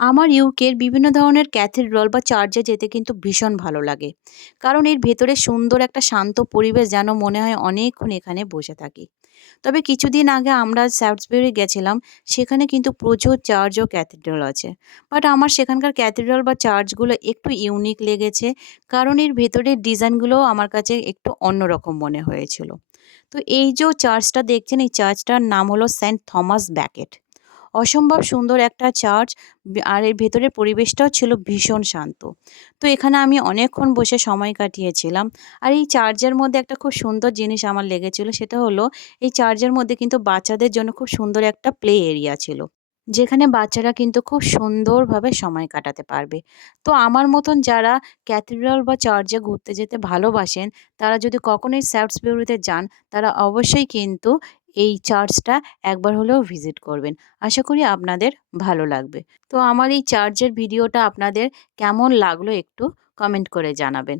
আমার ইউকের বিভিন্ন ধরনের ক্যাথেড্রাল বা চার্চে যেতে কিন্তু ভীষণ ভালো লাগে। কারণ এর ভেতরে সুন্দর একটা শান্ত পরিবেশ যেন মনে হয় অনেকক্ষণ এখানে বসে থাকি। তবে কিছুদিন আগে আমরা স্যাপসবেরি গেছিলাম, সেখানে কিন্তু প্রচুর চার্চ ও ক্যাথেড্রাল আছে। বাট আমার সেখানকার ক্যাথেড্রাল বা চার্চগুলো একটু ইউনিক লেগেছে, কারণ এর ভেতরের ডিজাইনগুলোও আমার কাছে একটু অন্যরকম মনে হয়েছিল। তো এই যে চার্চটা দেখছেন, এই চার্চটার নাম হলো সেন্ট থমাস ব্যাকেট। অসম্ভব সুন্দর একটা চার্চ। আর এর ভেতরের পরিবেশটাও ছিল ভীষণ শান্ত। তো এখানে আমি অনেকক্ষণ বসে সময় কাটিয়েছিলাম। আর এই চার্চের মধ্যে একটা খুব সুন্দর জিনিস আমার লেগেছিল, সেটা হলো এই চার্চের মধ্যে কিন্তু বাচ্চাদের জন্য খুব সুন্দর একটা প্লে এরিয়া ছিল, যেখানে বাচ্চারা কিন্তু খুব সুন্দরভাবে সময় কাটাতে পারবে। তো আমার মতন যারা ক্যাথিড্রাল বা চার্চে ঘুরতে যেতে ভালোবাসেন, তারা যদি কখনোই স্যাপসবিউরিতে যান, তারা অবশ্যই কিন্তু এই চার্চটা একবার হলেও ভিজিট করবেন। আশা করি আপনাদের ভালো লাগবে। তো আমার এই চার্চের ভিডিওটা আপনাদের কেমন লাগল একটু কমেন্ট করে জানাবেন।